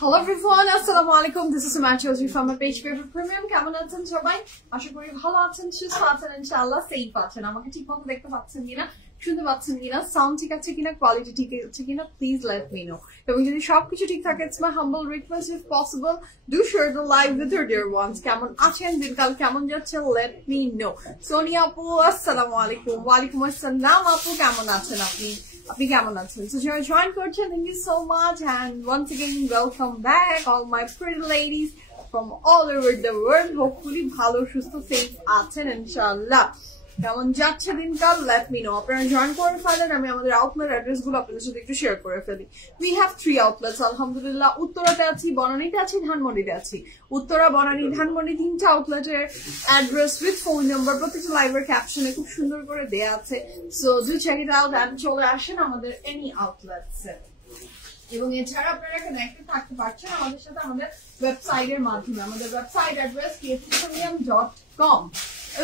Hello everyone, assalamu alaikum. This is Sumati Ozri from my page favorite premium. কেমন আছেন সবাই? আশা করি ভালো আছেন, সুস্থ আছেন, ইনশাআল্লাহ সেফ আছেন। আমাকে ঠিকমতো দেখতে পাচ্ছেন কিনা, শুনতে পাচ্ছেন কিনা, সাউন্ড ঠিক আছে কিনা, কোয়ালিটি ঠিক আছে কিনা, প্লিজ লেট মি নো। এবং যদি সবকিছু ঠিক থাকে, it's my humble request if possible do share the live with your deer once. কেমন আছেন, দিনকাল কেমন যাচ্ছে, লেট মি নো। সোনিয়া আপু আসসালামু আলাইকুম। ওয়ালাইকুম আসসালাম আপু, কেমন আছেন আপনি? আপনি কেমন আছেন? So যারা জয়েন করছেন, thank you so much and once again welcome back all my pretty ladies from all over the world. Hopefully ভালো সুস্থ সেফ আছেন ইনশাআল্লাহ। কেমন যাচ্ছে দিনকাল, let me know. আপনারা জয়েন করে ফেলেন, আমি আমাদের আউটলেট অ্যাড্রেস গুলো আপনাদের সাথে একটু শেয়ার করে ফেলি। We have 3 outlets আলহামদুলিল্লাহ। উত্তরাতে আছি, বনানীতে আছি, ধানমন্ডিতে আছি। উত্তরা, বনানী, ধানমন্ডি 3টা আউটলেটের অ্যাড্রেস উইথ ফোন নাম্বার প্রত্যেকটা লাইভের ক্যাপশনে খুব সুন্দর করে দেয়া আছে। So do check it out and চলে আসেন আমাদের এনি আউটলেটসে। এবং এছাড়া আপনারা কানেক্টেড থাকতে পারছেন আমাদের সাথে আমাদের ওয়েবসাইটের মাধ্যমে। আমাদের ওয়েবসাইট অ্যাড্রেস pfpremium.com।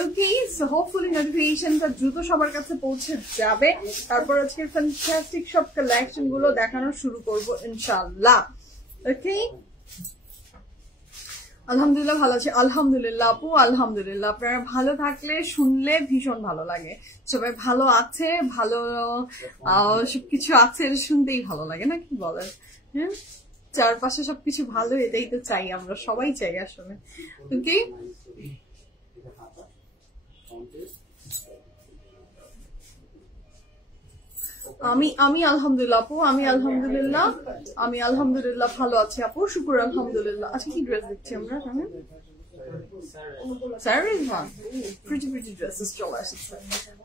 ওকে, সো হোপফুলি নোটিফিকেশনটা দ্রুত সবার কাছে পৌঁছে যাবে। তারপর আজকে ফ্যান্টাস্টিক সব কালেকশন গুলো দেখানো শুরু করবো ইনশাআল্লাহ। ওকে, আলহামদুলিল্লাহ ভালো আছে। আলহামদুলিল্লাহ আপু, আলহামদুলিল্লাহ। আপনারা ভালো থাকলে শুনলে ভীষণ ভালো লাগে। সবাই ভালো আছে, ভালো সবকিছু আছে, শুনতেই ভালো লাগে না, কি বলেন? হ্যাঁ, চারপাশে সবকিছু ভালো, এটাই তো চাই, আমরা সবাই চাই আসলে। ওকে, আমি আলহামদুলিল্লাহ আপু, আমি আলহামদুলিল্লাহ ভালো আছি আপু, শুকুর আলহামদুলিল্লাহ। আচ্ছা, কি ড্রেস দেখছি আমরা? pretty dresses চলে আসছে।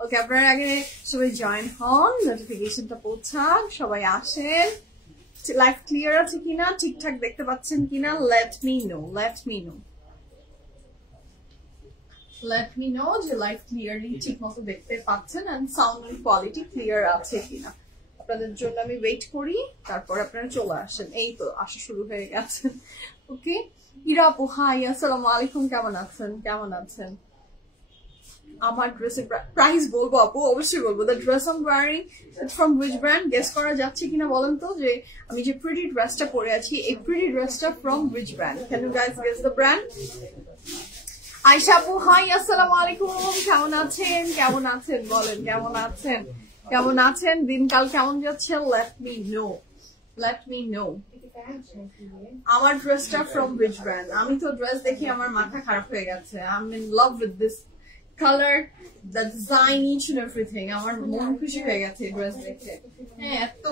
ওকে, আপনারা আগে সবাই জয়েন হন, নোটিফিকেশনটা পৌঁছাক, সবাই আসেন। লাইভ ক্লিয়ার আছে কিনা, ঠিকঠাক দেখতে পাচ্ছেন কিনা, let me know যে লাইভ ক্লিয়ারলি ঠিক মতো দেখতে পাচ্ছেন and সাউন্ড কোয়ালিটি ক্লিয়ার আছে কিনা। আপনাদের জন্য আমি ওয়েট করি, তারপর আপনারা চলে আসেন। এই তো আসা শুরু হয়ে গেছে। ওকে, ইরা আপু হাই, আসসালামু আলাইকুম। কেমন আছেন? আমার ড্রেসের প্রাইস বলবো আপু, অবশ্যই বলবো। The dress I am wearing it's from which brand, guess করা যাচ্ছে কিনা বলেন তো? যে আমি যে প্রিটি ড্রেসটা পরে আছি, এই প্রিটি ড্রেসটা from which brand? Can you guys guess the brand? Ayesha আপু হাই, আসসালামু আলাইকুম। কেমন আছেন বলেন, কেমন আছেন? দিনকাল কেমন যাচ্ছে? let me know. আমার ড্রেসটা ফ্রম হুইচ ব্র্যান্ড? আমি তো ড্রেস দেখি আমার মাথা খারাপ হয়ে গেছে। I am in love with this colour, the design, each and everything. আমার মন খুশি হয়ে গেছে ড্রেস দেখে। হ্যাঁ, এত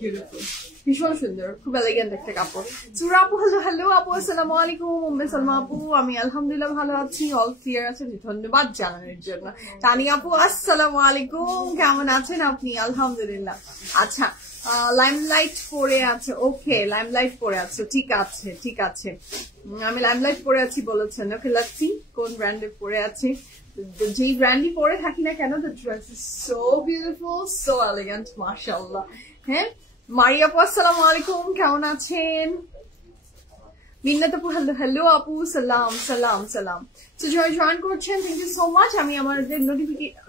বিউটিফুল, ভীষণ সুন্দর, খুব এলিগেন্ট একটা কাপড়। সুরা আপু হ্যালো আপু, আসসালামু আলাইকুম। উম্মে সালমা আপু, আমি আলহামদুলিল্লাহ ভালো আছি, অল ক্লিয়ার আছে, ধন্যবাদ জানানোর জন্য। তানিয়া আপু আসসালামু আলাইকুম, কেমন আছেন আপনি? আলহামদুলিল্লাহ। আচ্ছা, লাইমলাইট পরে আছে। ওকে, লাইমলাইট পরে আছে, ঠিক আছে। আমি লাইমলাইট পরে আছি বলেছেন। ওকে, লেটস সি কোন ব্র্যান্ডে পরে আছি। যেই ব্র্যান্ডই পরে থাকি না কেন, the dress is so beautiful, so elegant, মাশাআল্লাহ। হ্যাঁ, মারিয়া আপু আসসালামু আলাইকুম, কেমন আছেন? মিন্নাত আপু হ্যালো আপু, সালাম। তো জয়েন করছেন, থ্যাংক ইউ সো মাচ। আমি আমাদের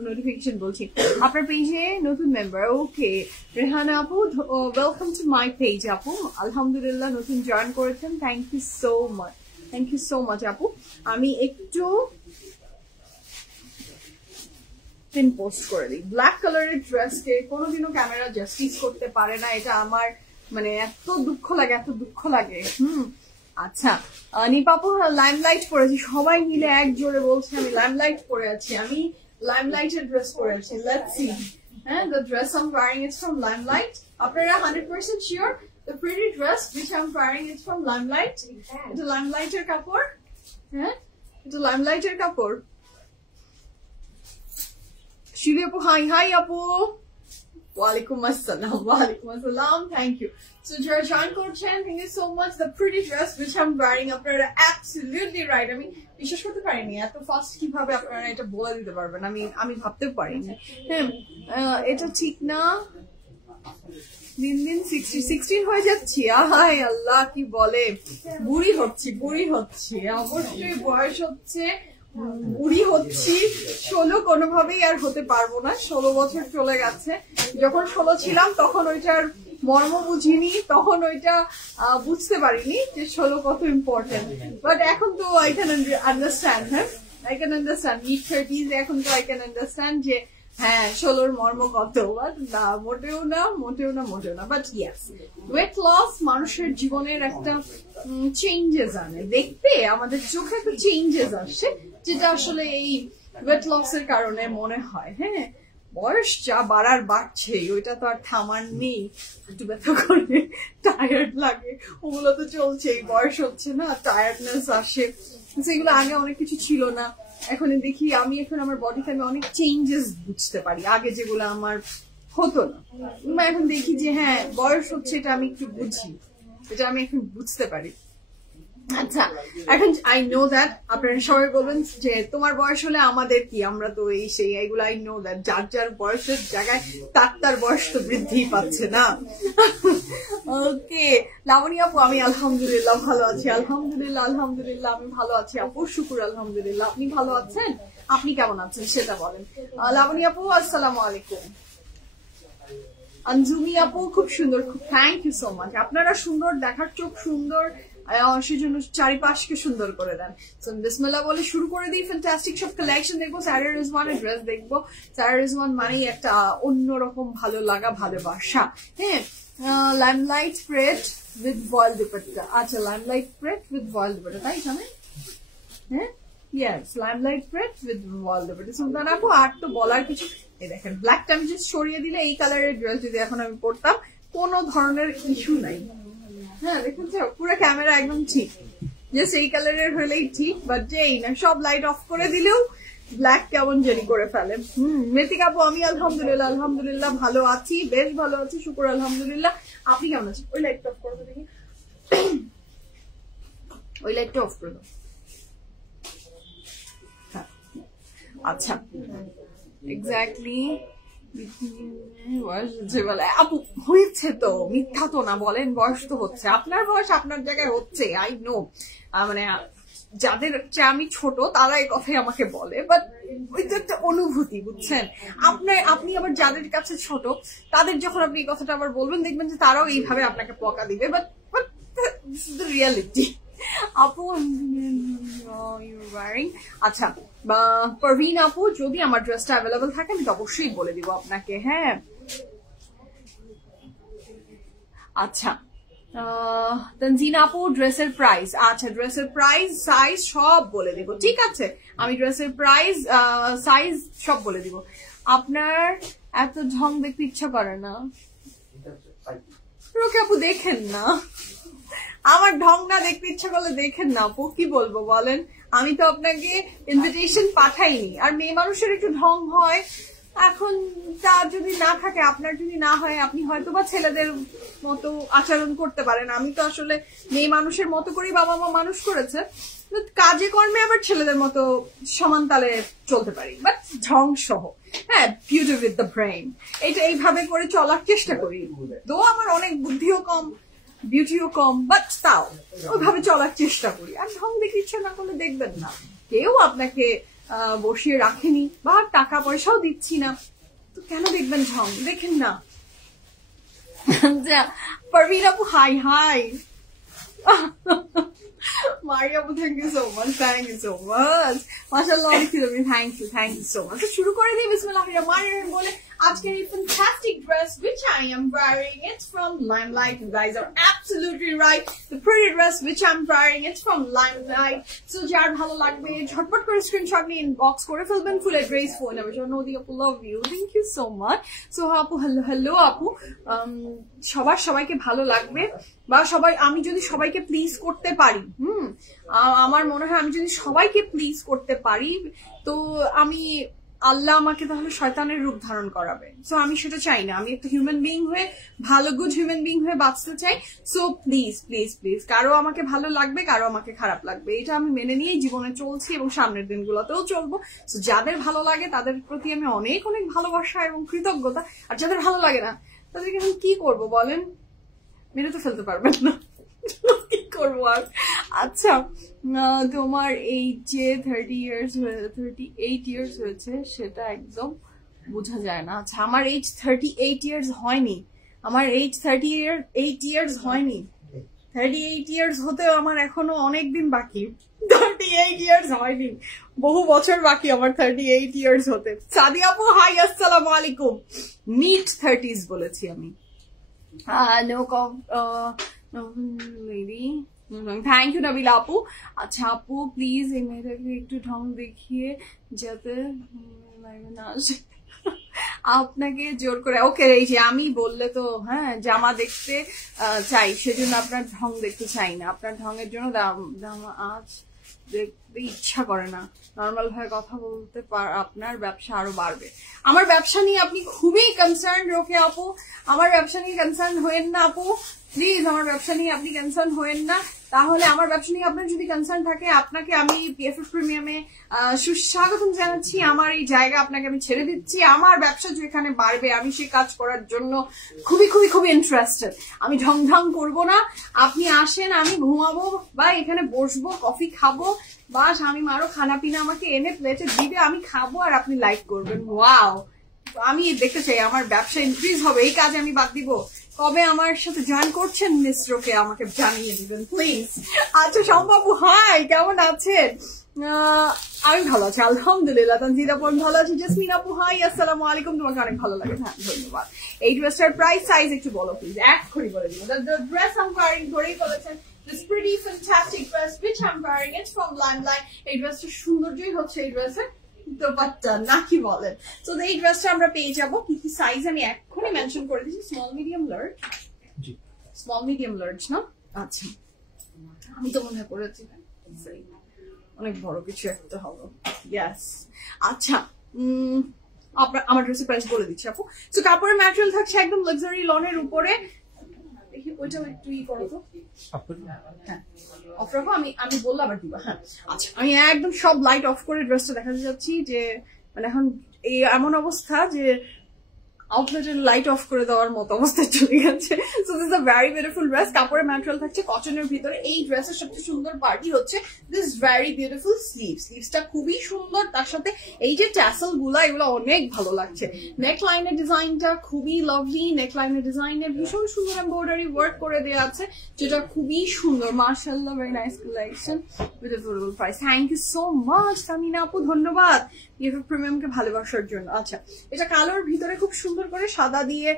নোটিফিকেশন বলছি, আপনার পেজে নতুন মেম্বার। ওকে, রেহানা আপু ওয়েলকাম টু মাই পেজ আপু, আলহামদুলিল্লাহ নতুন জয়েন করেছেন, থ্যাংক ইউ সো মাচ আপু। আমি একটু পিন পোস্ট করে দিই। ব্ল্যাক কালারের ড্রেসকে কোনোদিনও ক্যামেরা জাস্টিস করতে পারে না, এটা আমার মানে এত দুঃখ লাগে। আচ্ছা, নিপাপু লাইমলাইট পরেছি, সবাই মিলে এক জোরে বলছে আমি লাইমলাইট পরে আছি, আমি লাইমলাইটের ড্রেস পরে আছি। লেটস সি, হ্যাঁ, the dress I am wearing is from Limelight. আপনারা 100% sure The pretty dress which I'm wearing is from Limelight. It's a Limelighter কাপড়, হ্যাঁ এটা Limelighter কাপড়। শিলি আপু হাই, হাই আপু। ওয়ালাইকুম আসসালাম, ওয়ালাইকুম আসসালাম, থ্যাংক ইউ। So যারা জয়েন করছেন, thank you so much. The pretty dress which I'm wearing, আপনারা absolutely right. আমি বিশ্বাস করতে পারিনি এত ফাস্ট কিভাবে আপনারা এটা বলে দিতে পারবেন, আমি ভাবতে পারিনি। হ্যাঁ এটা ঠিক না, দিন দিন 16 হয়ে যাচ্ছি। আহাই আল্লাহ, কি বলে, বুড়ি হচ্ছি, অবশ্যই বয়স হচ্ছে, বুড়ি হচ্ছি। 16 কোনোভাবেই আর হতে পারবো না, 16 বছর চলে গেছে। যখন 16 ছিলাম তখন ওইটার মর্ম বুঝিনি, তখন ওইটা বুঝতে পারিনি যে 16 কত ইম্পর্টেন্ট। বাট এখন তো আই ক্যান আন্ডারস্ট্যান্ড, হ্যাঁ আই ক্যান আন্ডারস্ট্যান্ড, মিড-30s এখন তো আই ক্যান আন্ডারস্ট্যান্ড যে হ্যাঁ 16 মর্ম কত। বাট না, মোটেও না। বাট ইয়েস, ওয়েট লস মানুষের জীবনের একটা চেঞ্জেস আনে, দেখতে আমাদের চোখে একটা চেঞ্জেস আসে, যেটা আসলে এই ওয়েট লস এর কারণে মনে হয়। হ্যাঁ বয়স যা বাড়ছে, ওইটা তো আর থামার নেই, একটু ব্যথা করে, টায়ার্ড লাগে, ওগুলো তো চলছেই। বয়স হচ্ছে না, টায়ার্ডনেস আসে, সেগুলো আগে অনেক কিছু ছিল না। এখন দেখি আমি এখন আমার বডিতে আমি অনেক চেঞ্জেস বুঝতে পারি, আগে যেগুলো আমার হতো না। এখন দেখি যে হ্যাঁ বয়স হচ্ছে, এটা আমি একটু বুঝি, এটা আমি এখন বুঝতে পারি। আচ্ছা এখন আই নো দ্যাট আপনারা সবাই বলবেন যে তোমার বয়স হলে আমাদের কি, আমরা তো এই সেই, এইগুলো আই নো দ্যাট যার যার বয়সের জায়গায় তার বয়স তো বৃদ্ধি পাচ্ছে না। ওকে লাবণী আপু, আমি আলহামদুলিল্লাহ ভালো আছি, আলহামদুলিল্লাহ আমি ভালো আছি আপু, শুকুর আলহামদুলিল্লাহ। আপনি ভালো আছেন? আপনি কেমন আছেন সেটা বলেন। লাবণী আপু আসসালামু আলাইকুম। আঞ্জুমি আপু খুব সুন্দর, খুব থ্যাংক ইউ সো মাচ। আপনারা সুন্দর, দেখার চোখ সুন্দর, সেজন্য চারিপাশকে সুন্দর করে দেন। বিসমিল্লাহ বলে শুরু করে দিই। ফ্যান্টাস্টিক সব কালেকশন দেখবো, সারা রিজওয়ানের ড্রেস দেখবো। সারা রিজওয়ান মানেই একটা অন্যরকম ভালো লাগা, ভালোবাসা। হ্যাঁ লাইমলাইট প্রেট উইথ ভয়েল দুপাট্টা। আচ্ছা লাইমলাইট প্রেট উইথ ভয়েল দুপাট্টা, তাই জানেন? হ্যাঁ ইয়েস, লাইমলাইট প্রেট উইথ ভয়েল দুপাট্টা। সুলতান আপু আর তো বলার কিছু, এই দেখেন ব্ল্যাকটা আমি জাস্ট সরিয়ে দিলে এই কালারের ড্রেস যদি এখন আমি পরতাম কোনো ধরনের ইস্যু নাই। হ্যাঁ দেখুন পুরো ক্যামেরা একদম ঠিক, জাস্ট এই কালারের হলেই ঠিক। বাট যেই না সব লাইট অফ করে দিলেও ব্ল্যাক কেমন জানি করে ফেলে। মেথিক আপু আমি আলহামদুলিল্লাহ ভালো আছি, বেশ ভালো আছি, শুকুর আলহামদুলিল্লাহ। আপনি কেমন আছেন? ওই লাইটটা অফ করে দেখি, ওই লাইটটা অফ করে দাও। হ্যাঁ আচ্ছা এক্স্যাক্টলি আপু হয়েছে তো, মিথ্যা তো না, বলেন বয়স তো হচ্ছে, আপনার বয়স আপনার জায়গায় হচ্ছে, আই নো। মানে যাদের আমি ছোট তারা এই কথাই আমাকে বলে, বাট ওই তো একটা অনুভূতি, বুঝছেন? আপনি আবার যাদের কাছে ছোট তাদের যখন আপনি এই কথাটা আবার বলবেন, দেখবেন যে তারাও এইভাবে আপনাকে বকা দিবে, but this is the reality. আপু আচ্ছা পারভিন আপু, যদি আমার ড্রেসটা অ্যাভেলেবল থাকে আমি তো অবশ্যই বলে দিব আপনাকে। হ্যাঁ আচ্ছা তনজিনা আপু ড্রেসের প্রাইস, আচ্ছা ড্রেসের প্রাইস সাইজ সব বলে দিব, ঠিক আছে? আমি ড্রেসের প্রাইস সাইজ সব বলে দিব। আপনার এত ঢং দেখতে ইচ্ছা করে না? রোকে আপু দেখেন না, আমার ঢং না দেখতে ইচ্ছা করলে দেখেন না আপু, কি বলবো বলেন? আমি তো আপনাকে ইনভিটেশন পাঠাইনি। আর মেয়ে মানুষের একটু ঢং হয়, এখন তার যদি না থাকে, আপনার যদি না হয়, আপনি হয়তো বা ছেলেদের মতো আচরণ করতে পারেন। আমি তো আসলে মেয়ে মানুষের মতো করেই বাবা মা মানুষ করেছে, কাজে কর্মে আবার ছেলেদের মতো সমান তালে চলতে পারি, বাট ঢং সহ। হ্যাঁ বিউটি উইথ দ্য ব্রেইন, এটা এইভাবে করে চলার চেষ্টা করি। তো আমার অনেক বুদ্ধিও কম, বিউটিও কম, বাট তাও ওইভাবে চলার চেষ্টা করি। আর ঢং দেখে ইচ্ছা না করলে দেখবেন না, কেউ আপনাকে বসিয়ে রাখেনি বা টাকা পয়সাও দিচ্ছি না, তো কেন দেখবেন ঢং? দেখেন না। পারভিন আপু হাই হাই, মারিয়া আপু থ্যাংক ইউ সো মাচ, মাশাআল্লাহ অনেক থ্যাংক ইউ সো মাচ। শুরু করে দিই বিসমিল্লাহির রহমানির রহিম বলে। আজকের এই fantastic dress which I am wearing, it's from Limelight. You guys are absolutely right. The pretty dress which I'm wearing, it's from Limelight. So যার ভালো লাগবে ঝটপট করে স্ক্রিনশট নিয়ে ইনবক্স করে ফেলবেন ফুল অ্যাড্রেস ফোন নাম্বার। নদী আপু love you, thank you so much. So আপু হ্যালো আপু, সবাইকে ভালো লাগবে বা সবাই, আমি যদি সবাইকে প্লিজ করতে পারি, আমার মনে হয় আমি যদি সবাইকে প্লিজ করতে পারি তো আমি আল্লাহ আমাকে তাহলে শয়তানের রূপ ধারণ করাবে। সো আমি সেটা চাই না, আমি একটা হিউম্যান বিইং হয়ে ভালো গুড হিউম্যান বিইং হয়ে বাঁচতে চাই। সো প্লিজ প্লিজ প্লিজ, কারো আমাকে ভালো লাগবে, কারো আমাকে খারাপ লাগবে, এটা আমি মেনে নিয়েই জীবনে চলছি এবং সামনের দিনগুলোতেও চলবো। সো যাদের ভালো লাগে তাদের প্রতি আমি অনেক অনেক ভালোবাসা এবং কৃতজ্ঞতা, আর যাদের ভালো লাগে না তাদেরকে এখন কি করবো বলেন, মেরে তো ফেলতে পারবেন না, কি করবো আর। আচ্ছা, তোমার এই যে 38 ইয়ার্স হয়েছে সেটা একদম বোঝা যায় না। আচ্ছা, আমার এইজ 38 ইয়ার্স হয়নি, আমার এইজ 38 ইয়ার্স হয়নি, 38 ইয়ার্স হতেও আমার এখনো অনেক দিন বাকি। 38 ইয়ার্স হয়নি, বহু বছর বাকি আমার 38 ইয়ার্স হতে। সাদিয়া আপু হাই, আসসালামু আলাইকুম। মিড 30s বলেছি আমি। থ্যাংক ইউ নবিলা আপু। আচ্ছা আপু প্লিজ এই মেয়েটাকে একটু ঢং দেখিয়ে যাতে না আসে, আপনাকে জোর করে। ওকে, এই যে আমি বললে তো হ্যাঁ জামা দেখতে চাই, সেজন্য আপনার ঢং দেখতে চাই না, আপনার ঢঙের জন্য আজ দেখতে ইচ্ছা করে না। নর্মাল ভাবে কথা বলতে আপনার ব্যবসা আরো বাড়বে। আমার ব্যবসা নিয়ে আপনি খুবই কনসার্ন রোকে আপু, আমার ব্যবসা নিয়ে কনসার্ন হয়েন না আপু প্লিজ, আমার ব্যবসা নিয়ে আপনি কনসার্ন হয়েন না। তাহলে আমার ব্যবসা নিয়ে আপনার যদি কনসার্ন থাকে, আপনাকে আমি পিএফএফ প্রিমিয়ামে সুস্বাগতম জানাচ্ছি। আমার এই জায়গা আপনাকে আমি ছেড়ে দিচ্ছি। আমার ব্যবসা যেখানে বাড়বে আমি সে কাজ করার জন্য খুবই খুবই খুবই ইন্টারেস্টেড। আমি ঢং ঢং করবো না, আপনি আসেন, আমি ঘুমাবো বা এখানে বসবো, কফি খাবো, বা স্বামী মারো খানা পিনা আমাকে এনে প্লেটে দিবে, আমি খাবো আর আপনি লাইক করবেন। ওয়াও, আমি দেখতে চাই আমার ব্যবসা ইনক্রিজ হবে, এই কাজে আমি বাদ দিব। কবে আমার সাথে জয়েন করছেন মিশ্রকে আমাকে জানিয়ে দিবেন প্লিজ। আচ্ছা সম্ভব হাই, কেমন আছেন? আমি ভালো আছি আলহামদুলিল্লাহ। তানজিদা বোন ভালো আছি। জেসমিন আপু হাই, আসসালামু আলাইকুম। তোমাকে অনেক ভালো লাগে, হ্যাঁ ধন্যবাদ। এই ড্রেসটার প্রাইস সাইজ একটু বলো প্লিজ, এক্ষুনি বলে দিব। The dress I'm wearing ধরেই বলেছেন, this pretty fantastic dress which I'm wearing, it's from Limelight. এই ড্রেসটা সৌন্দর্যই হচ্ছে এই ড্রেসের দোপাট্টা, নাকি বলেন? তো এই ড্রেসটা আমরা পেয়ে যাবো, কি কি সাইজ আমি এক্ষুনি মেনশন করে দিচ্ছি। Small medium large, small medium large না? আচ্ছা, আমি তো মনে করেছি অনেক বড় কিছু একটা হবে। ইয়েস, আচ্ছা আমার ড্রেসের প্রাইস বলে দিচ্ছি আপু। তো কাপড়ের ম্যাটেরিয়াল থাকছে একদম লাক্সারি লনের উপরে। দেখি ওইটাও একটু ই করো তো, হ্যাঁ অফ রাখো, আমি বললাম আবার দিবা। হ্যাঁ আচ্ছা, আমি একদম সব লাইট অফ করে ড্রেসটা দেখাতে যাচ্ছি, যে মানে এখন এই এমন অবস্থা যে আউটলেটের লাইট অফ করে দেওয়ার মতো অবস্থায় চলে গেছে। So this is a very beautiful dress. কাপড়ের ম্যাটেরিয়াল থাকছে কটনের ভিতরে। এই ড্রেসের সবচেয়ে সুন্দর পার্টি হচ্ছে দিস ভেরি বিউটিফুল স্লিভসটা খুবই সুন্দর, তার সাথে এই যে ট্যাসেল গুলা এগুলো অনেক ভালো লাগছে। নেক লাইনের ডিজাইনটা খুবই লাভলি, নেক লাইনের ডিজাইনে ভীষণ সুন্দর এমব্রয়ডারি ওয়ার্ক করে দেওয়া আছে, যেটা খুবই সুন্দর। মাশাআল্লাহ, very nice collection with affordable price. Thank you so much Samina আপু, ধন্যবাদ পিএফএফ প্রিমিয়ামকে ভালোবাসার জন্য। আচ্ছা, এটা কালোর ভিতরে খুব সুন্দর করে সাদা দিয়ে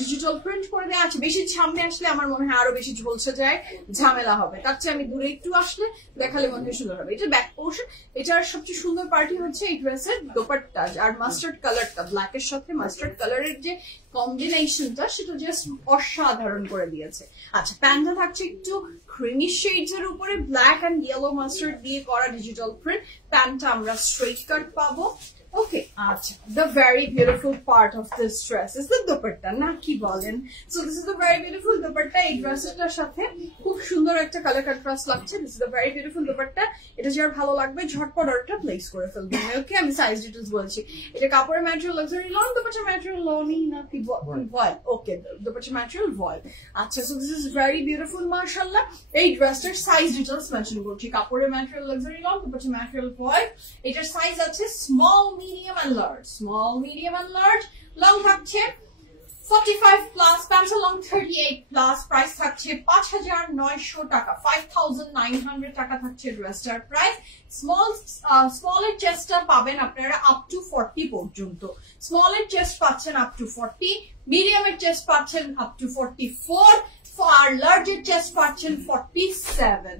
ডিজিটাল প্রিন্ট করে দেওয়া আছে। বেশি সামনে আসলে আমার মনে হয় আরো বেশি ঝলসে যায়, ঝামেলা হবে, তার চেয়ে আমি দূরে একটু আসলে দেখালে মনে হয় সুন্দর হবে। এটা ব্যাক পোর্শন। এটার সবচেয়ে সুন্দর পার্টি হচ্ছে এই ড্রেসের দোপাট্টা আর মাস্টার্ড কালারটা, ব্ল্যাকের সাথে মাস্টার্ড কালারের যে কম্বিনেশনটা সেটা জাস্ট অসাধারণ করে দিয়েছে। আচ্ছা, প্যান্টটা থাকছে একটু ক্রিমি শেডস এর উপরে ব্ল্যাক এন্ড ইয়েলো মাস্টার্ড দিয়ে করা ডিজিটাল প্রিন্ট। প্যান্টটা আমরা স্ট্রেট কাট পাবো। Okay, the very beautiful part of this dress is the dupatta, na ki bolen. So this is the very beautiful dupatta. এই ড্রেসটার সাথে খুব সুন্দর একটা কালার কন্ট্রাস্ট লাগছে। This is the very beautiful dupatta. এটা যার ভালো লাগবে ঝটপট অর্ডারটা প্লেস করে ফেলবেন। ওকে, আমি সাইজ ডিটেইলস বলছি। এটা কাপড়ের material luxury lawn, dupatta material লনই না কি voile. Okay, dupatta material voile. আচ্ছা, so this is very beautiful মাশাআল্লাহ। এই ড্রেসটার সাইজ ডিটেইলস মেনশন করছি। কাপড়ের material luxury lawn, dupatta material voile. এটার সাইজ আছে small, medium and large, small, medium and large. Long থাকছে 45 plus, pants along 38 plus, price থাকছে 5,900 টাকা, 5,900 টাকা থাকছে ড্রেসটার প্রাইস। স্মলের চেস্টটা পাবেন আপনারা আপ টু 40 পর্যন্ত। স্মলের চেস্ট পাচ্ছেন আপ টু 40, মিডিয়ামের চেস্ট পাচ্ছেন আপ টু 44, আর লার্জের চেস্ট পাচ্ছেন 47।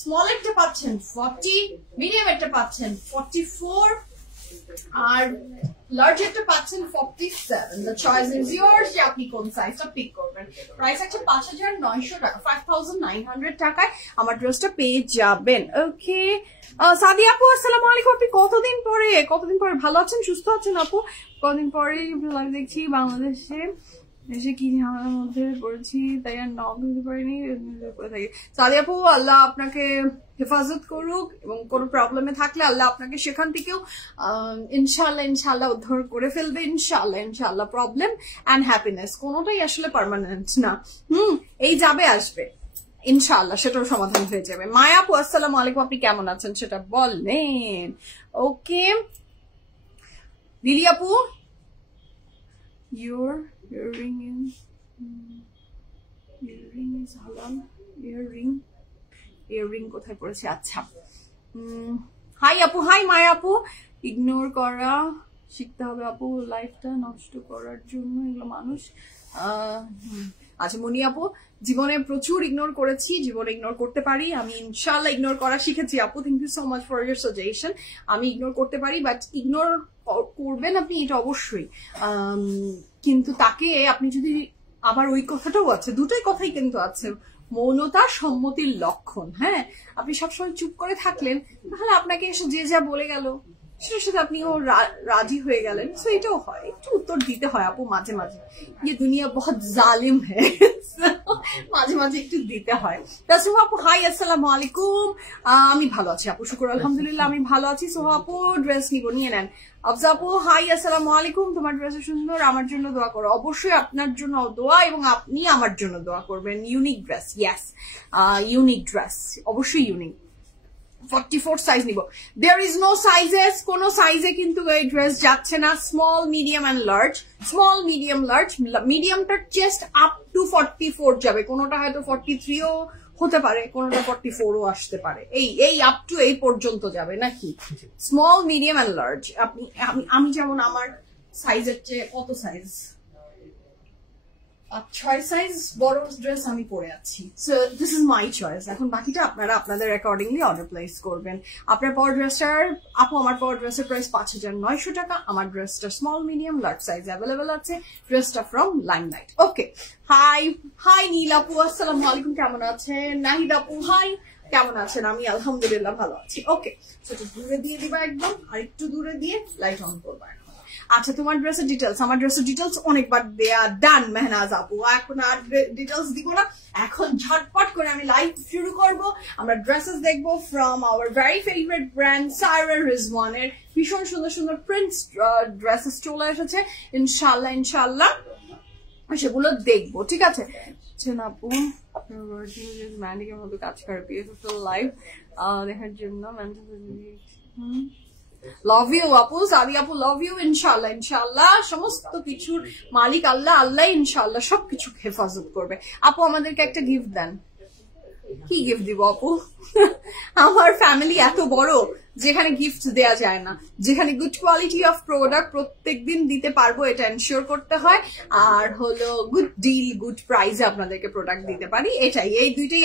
স্মলেরটা পাচ্ছেন 40, মিডিয়ামেরটা পাচ্ছেন 44, আর লার্জেরটা পাচ্ছেন 47। The choice is yours যে আপনি কোন সাইজটা পিক করবেন। প্রাইস আছে 5,900 টাকা, 5,900 টাকায় আমার ড্রেসটা পেয়ে যাবেন। ওকে, সাদিয়া আপু আসসালামু আলাইকুম। আপনি কতদিন পরে ভালো আছেন, সুস্থ আছেন আপু? কতদিন পরে লাইভ দেখছি। বাংলাদেশে এসে কি ঝামেলার মধ্যে পড়েছি তাই আর নক দিতে পারিনি। সাদিয়া আপু, আল্লাহ আপনাকে হেফাজত করুক, এবং কোনো প্রবলেমে থাকলে আল্লাহ আপনাকে সেখান থেকেও ইনশাল্লাহ উদ্ধার করে ফেলবে। ইনশাল্লাহ প্রবলেম অ্যান্ড হ্যাপিনেস কোনোটাই আসলে পার্মানেন্ট না। এই যাবে আসবে, ইনশাআল্লাহ সেটাও সমাধান হয়ে যাবে। মায়া আপু আসসালামু আলাইকুম, আপনি কেমন আছেন সেটা বলেন। ওকে দিদি আপু, your earring is halal, earring কোথায় পড়েছে? আচ্ছা, হাই আপু, হাই মায়া আপু। ইগনোর করা শিখতে হবে আপু, লাইফটা নষ্ট করার জন্য এগুলো মানুষ। আচ্ছা মনি আপু, জীবনে প্রচুর ইগনোর করেছি, জীবনে ইগনোর করতে পারি আমি, ইনশাআল্লাহ ইগনোর করা শিখেছি আপু। Thank you so much for your suggestion. আমি ইগনোর করতে পারি, বাট ইগনোর করবেন আপনি এটা অবশ্যই, কিন্তু তাকে আপনি যদি, আবার ওই কথাটাও আছে, দুটোই কথাই কিন্তু আছে, মৌনতা সম্মতির লক্ষণ। হ্যাঁ, আপনি সবসময় চুপ করে থাকলেন, তাহলে আপনাকে এসে যে যা বলে গেল সেটার সাথে আপনিও রাজি হয়ে গেলেন। সো এটাও হয়, একটু উত্তর দিতে হয় আপু মাঝে মাঝে। ये दुनिया बहुत जालिम है, মাঝে মাঝে একটু দিতে হয়। সোহা আপু হাই আসসালামু আলাইকুম, আমি ভালো আছি আপু, শুকর আলহামদুলিল্লাহ আমি ভালো আছি। সোহা আপু ড্রেস নিব, নিয়ে নেন। আফজা আপু হাই আসসালামু আলাইকুম, তোমার ড্রেস সুন্দর, আমার জন্য দোয়া করো। অবশ্যই আপনার জন্য দোয়া, এবং আপনি আমার জন্য দোয়া করবেন। Unique dress, yes unique dress, অবশ্যই ইউনিক। 44 সাইজ নিব। দেয়ার ইজ নো সাইজেস, কোন সাইজে কিন্তু এই ড্রেস যাচ্ছে না। Small, medium and large, small, medium, large. মিডিয়ামটার চেস্ট আপ টু 44 যাবে, কোনটা হয়তো 43ও হতে পারে, কোনটা 44ও আসতে পারে। এই আপ টু এই পর্যন্ত যাবে নাকি? Small, medium and large. আমি যেমন আমার সাইজের চেয়ে কত সাইজ, 6 সাইজ বড় ড্রেস আমি পরে আছি। So this is my choice. এখন বাকিটা আপনারা আপনাদের অ্যাকর্ডিংলি অর্ডার প্লেস করবেন। আপনার পাওয়ার ড্রেসটার, আপু আমার পাওয়ার ড্রেসের প্রাইস 5,900 টাকা। আমার ড্রেসটা small, medium, large size available আছে। ড্রেসটা ফ্রম লাইমলাইট। ওকে, হাই নীল আপু আসসালামু আলাইকুম, কেমন আছেন? নাহিদ আপু হাই, কেমন আছেন? আমি আলহামদুলিল্লাহ ভালো আছি। ওকে, সেটা দূরে দিয়ে দিবা একদম, আর একটু দূরে দিয়ে লাইট অন করবা। আচ্ছা, তোমার ড্রেসের ডিটেলস, আমার ড্রেসের ডিটেলস অনেকবার দেয়া ডান মেহনাজ আপু, এখন আর ডিটেলস দিব না। এখন ঝটপট করে আমি লাইভ শুরু করব। আমরা ড্রেসেস দেখবো from our very favourite brand Saira রিজওয়ানের। ভীষণ সুন্দর সুন্দর প্রিন্টস ড্রেসেস চলে এসেছে, ইনশাল্লাহ সেগুলো দেখবো, ঠিক আছে? আপু ম্যান্ডিকের মতো কাজ করে লাইভ দেখার জন্য লাভ ইউ আপু, সাদি আপু লাভ ইউ। ইনশাল্লাহ সমস্ত কিছুর মালিক আল্লাহ ইনশাল্লাহ সবকিছু হেফাজত করবে। আপু আমাদেরকে একটা গিফট দেন। কি গিফট দিব আপু? আমার ফ্যামিলি এত বড় যেখানে গিফট দেয়া যায় না, যেখানে গুড কোয়ালিটি অফ প্রোডাক্ট প্রত্যেকদিন দিতে পারবো এটা এনশিওর করতে হয়, আর হলো গুড ডিল, গুড প্রাইসে আপনাদেরকে প্রোডাক্ট দিতে পারি, এটাই। এই দুইটাই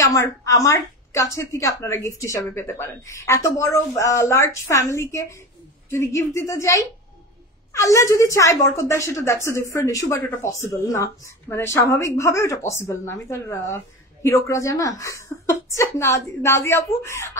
আমার কাছে থেকে আপনারা গিফট হিসাবে পেতে পারেন। এত বড় লার্জ ফ্যামিলিকে যদি গিফট দিতে যাই, আল্লাহ যদি চায় বরকত দেয়, সেটা that's a different issue, but ওটা পসিবল না, মানে স্বাভাবিকভাবে ওটা পসিবল না। আমি তার হিরক রাজা না। নাদি আপু,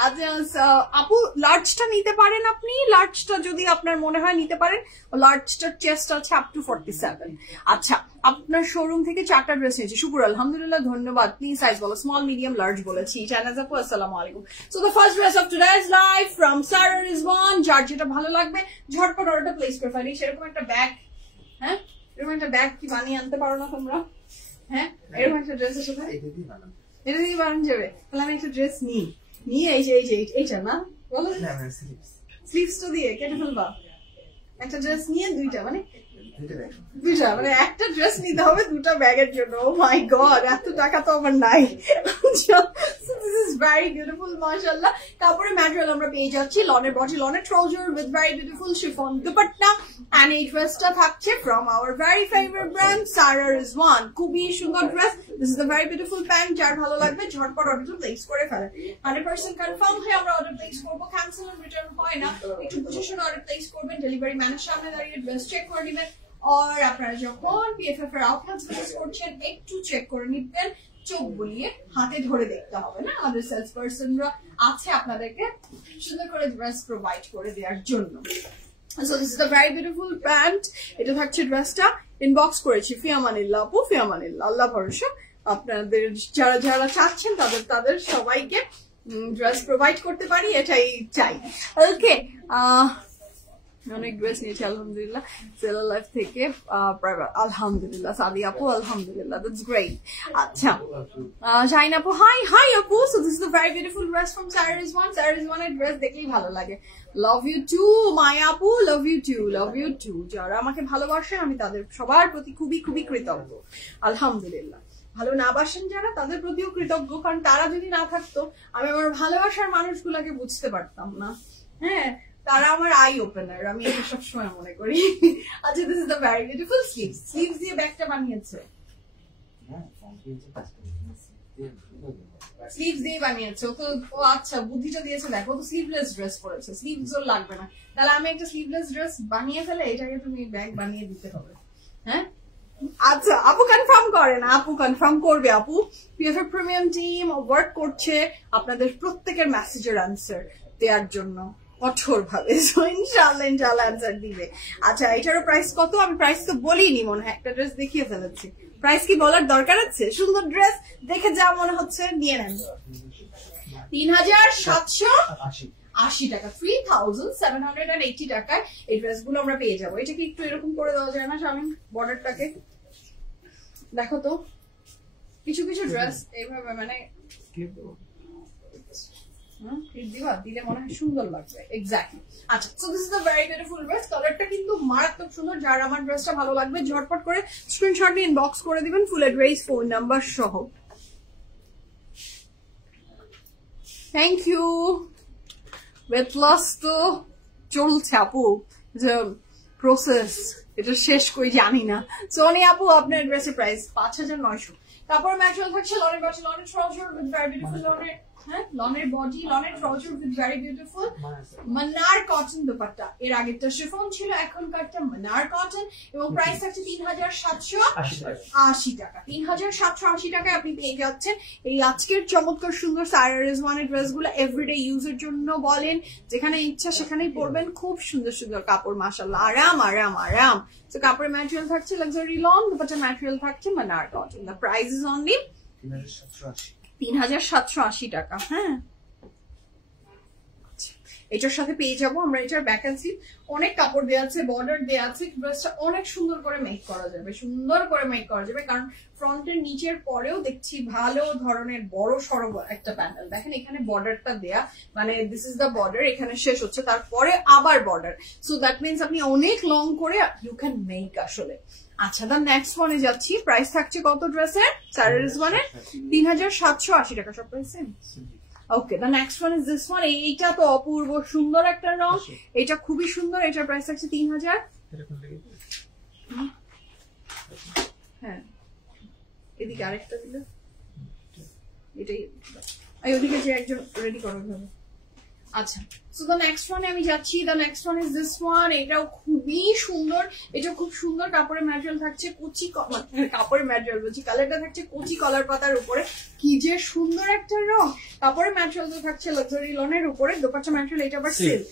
আচ্ছা আপু লার্জটা নিতে পারেন আপনি, লার্জটা যদি আপনার মনে হয় নিতে পারেন। লার্জটার চেস্ট আছে আপ টু 47। আচ্ছা, আপনার শোরুম থেকে 4টা ড্রেস নিয়েছি, শুকুর আলহামদুলিল্লাহ, ধন্যবাদ। প্লিজ সাইজ বলো। স্মল, মিডিয়াম, লার্জ বলেছি। শাহনাজ আপু আসসালামু আলাইকুম। So the first dress of today's live from Saira Rizwan. যার যেটা ভালো লাগবে ঝটপট অর্ডারটা প্লেস করে ফেলি। সেরকম একটা ব্যাগ, হ্যাঁ এরকম একটা ব্যাগ কি বানিয়ে আনতে পারো না তোমরা? হ্যাঁ, এরকম একটা ড্রেসের সাথে এটা দিয়ে বানানো যাবে। তাহলে আমি একটা ড্রেস নিয়ে এই যে এইটা না বলো, স্লিভসটা দিয়ে কেটে ফেলবা। একটা ড্রেস নিয়ে দুইটা মানে মানে একটা ড্রেস নিতে হবে দুটা ব্যাগের জন্য। ও মাই গড, এত টাকা তো আমার নাই। দিস ইজ ভেরি বিউটিফুল মাশাআল্লাহ। তারপরে ম্যাটেরিয়াল আমরা পেয়ে যাচ্ছি লনের বডি, লনের trouser with very beautiful chiffon dupatta. And এই ড্রেসটা থাকছে from our very favourite brand Sara Rizwan. খুবই সুন্দর dress. This is a very beautiful pant. যার ভালো লাগবে ঝটপট অর্ডার প্লেস করে ফেলেন। 100% কনফার্ম হয়ে আমরা অর্ডার প্লেস করবো, ক্যান্সেল এন্ড রিটার্ন হয় না। একটু বুঝে শুনে অর্ডার প্লেস করবেন, ডেলিভারি ম্যানের সামনে দাঁড়িয়ে ড্রেস চেক করে নেবেন। আর আপনারা যখন পিএফএফ এর আউটলেটস ভিজিট করছেন একটু চেক করে নিবেন, চোখ বুলিয়ে হাতে ধরে দেখতে হবে না। আমাদের সেলস পারসনরা আছে আপনাদেরকে সুন্দর করে ড্রেস প্রোভাইড করে দেওয়ার জন্য। So this is a very beautiful pant. এটা থাকছে ড্রেসটা। ইনবক্স করেছি ফিয়ামানিল্লাহ আপু, ফিয়ামানিল্লাহ, আল্লাহ ভরসা। আপনাদের যারা যারা চাচ্ছেন তাদের সবাইকে ড্রেস প্রোভাইড করতে পারি, এটাই চাই। ওকে, অনেক ড্রেস নিয়েছি আলহামদুলিল্লাহ সেলার লাইফ থেকে। আলহামদুলিল্লাহ সাদি আপু, আলহামদুলিল্লাহ, দ্যাটস গ্রেট। আচ্ছা, শাইন আপু, হাই আপু। So this is a very beautiful dress from Sara Rizwan. Sara রিজওয়ানের ড্রেস দেখলেই ভালো লাগে। লাভ ইউ টু মাই আপু, love you too, love you too. যারা আমাকে ভালোবাসে আমি তাদের সবার প্রতি খুবই খুবই কৃতজ্ঞ আলহামদুলিল্লাহ। ভালো না বাসেন যারা তাদের প্রতিও কৃতজ্ঞ, কারণ তারা যদি না থাকতো আমি আমার ভালোবাসার মানুষগুলোকে বুঝতে পারতাম না। হ্যাঁ, তারা আমার আই ওপেনার, আমি এটা সবসময় মনে করি। আচ্ছা, this is the very beautiful sleeves. Sleeves দিয়ে ব্যাগটা বানিয়েছে, স্লিভস দিয়ে বানিয়েছে। ও আচ্ছা, বুদ্ধিটা দিয়েছে দেখো। তো স্লিভলেস ড্রেস পরেছে, স্লিভস ওর লাগবে না। তাহলে আমি একটা স্লিভলেস ড্রেস বানিয়ে ফেলে এটাকে তুমি ব্যাগ বানিয়ে দিতে হবে। হ্যাঁ, আচ্ছা, আপু কনফার্ম করেন, আপু কনফার্ম করবে। আপু পিএফএফ প্রিমিয়াম টিম ওয়ার্ক করছে আপনাদের প্রত্যেকের মেসেজের আনসার দেওয়ার জন্য কঠোর ভাবে। ইনশাআল্লাহ ইনশাআল্লাহ আনসার দিবে। আচ্ছা, এটারও প্রাইস কত? আমি প্রাইস তো বলিনি মনে হয়, একটা ড্রেস দেখিয়ে ফেলেছি। প্রাইস কি বলার দরকার আছে? সুন্দর ড্রেস দেখে যা মনে হচ্ছে নিয়ে নেন। 3780 টাকা, 3780 টাকায় এই ড্রেসগুলো আমরা পেয়ে যাবো। এটা কি একটু এরকম করে দেওয়া যায় না শামিন? বর্ডারটাকে দেখো তো, কিছু কিছু ড্রেস এইভাবে মানে দিলে মনে হয় সুন্দর লাগবে। এক্স্যাক্টলি। আচ্ছা, so this is a very beautiful dress. কালারটা কিন্তু মারাত্মক সুন্দর। যার আমার ড্রেসটা ভালো লাগবে ঝটপট করে স্ক্রিনশট নিয়ে ইনবক্স করে দিবেন ফুল অ্যাড্রেস, ফোন নাম্বার সহ। Thank you. ওয়েট লস তো চলছে আপু, যে প্রসেস, এটা শেষ কই জানি না। সোনি আপু, আপনার ড্রেসের প্রাইস 5900। তারপর ম্যাটেরিয়াল থাকছে লনের বডি, লনের ট্রাউজার উইথ ভেরি বিউটিফুল লনের, হ্যাঁ, লনের বডি, লনের ট্রাউজার উইথ ভেরি বিউটিফুল মান্নার কটন দুপাট্টা। এর আগেরটা শিফন ছিল, এখনকারটা মান্নার কটন, এবং প্রাইস থাকছে 3780 টাকা। 3780 টাকায় আপনি পেয়ে যাচ্ছেন এই আজকের চমৎকার সুন্দর সারা রিজওয়ানের ড্রেসগুলো। এভরিডে ইউজের জন্য বলেন, যেখানে ইচ্ছা সেখানেই পরবেন। খুব সুন্দর সুন্দর কাপড় মাশাআল্লাহ, আরাম আরাম আরাম। তো কাপড়ের ম্যাটেরিয়াল থাকছে লাক্সারি লন, দুপাট্টার ম্যাটেরিয়াল থাকছে মান্নার cotton. The price is only 3780 টাকা। হ্যাঁ, এটার সাথে পেয়ে যাবো আমরা এটার ভ্যাকেন্সি। অনেক কাপড় দেওয়া আছে, বর্ডার দেওয়া আছে। ড্রেসটা অনেক সুন্দর করে মেক করা যাবে, সুন্দর করে মেক করা যাবে, কারণ ফ্রন্টের নিচের পরেও দেখছি ভালো ধরনের বড় সড়ো একটা প্যানেল। দেখেন এখানে বর্ডারটা দেয়া, মানে দিস ইজ দ্য বর্ডার, এখানে শেষ হচ্ছে, তারপরে আবার বর্ডার। সো দ্যাট মিনস আপনি অনেক লং করে ইউ ক্যান মেক আসলে। আচ্ছা, দ্য নেক্সট ওয়ানে যাচ্ছি। প্রাইস থাকছে কত ড্রেসের? সারা রিজওয়ানের 3780 টাকা। সব price same. Okay, the next one is this one. এইটা তো অপূর্ব সুন্দর একটা রং, এটা খুবই সুন্দর। এটার প্রাইস থাকছে 3000। হ্যাঁ, এদিকে আরেকটা দিলে এটাই, ওদিকে যে একজন রেডি করবে। আচ্ছা, সো দ্য নেক্সট ওয়ানে আমি যাচ্ছি। The next one is this one. এটাও খুবই সুন্দর, এটা খুব সুন্দর। কাপড়ের ম্যাটেরিয়াল থাকছে কুচি, কাপড়ের ম্যাটেরিয়াল বলছি, কালারটা থাকছে কুচি কলার পাতার উপরে। কি যে সুন্দর একটা রং। কাপড়ের ম্যাটেরিয়াল থাকছে লাক্সারি লনের উপরে। দোপাট্টা ম্যাটেরিয়াল এটা আবার সিল্ক।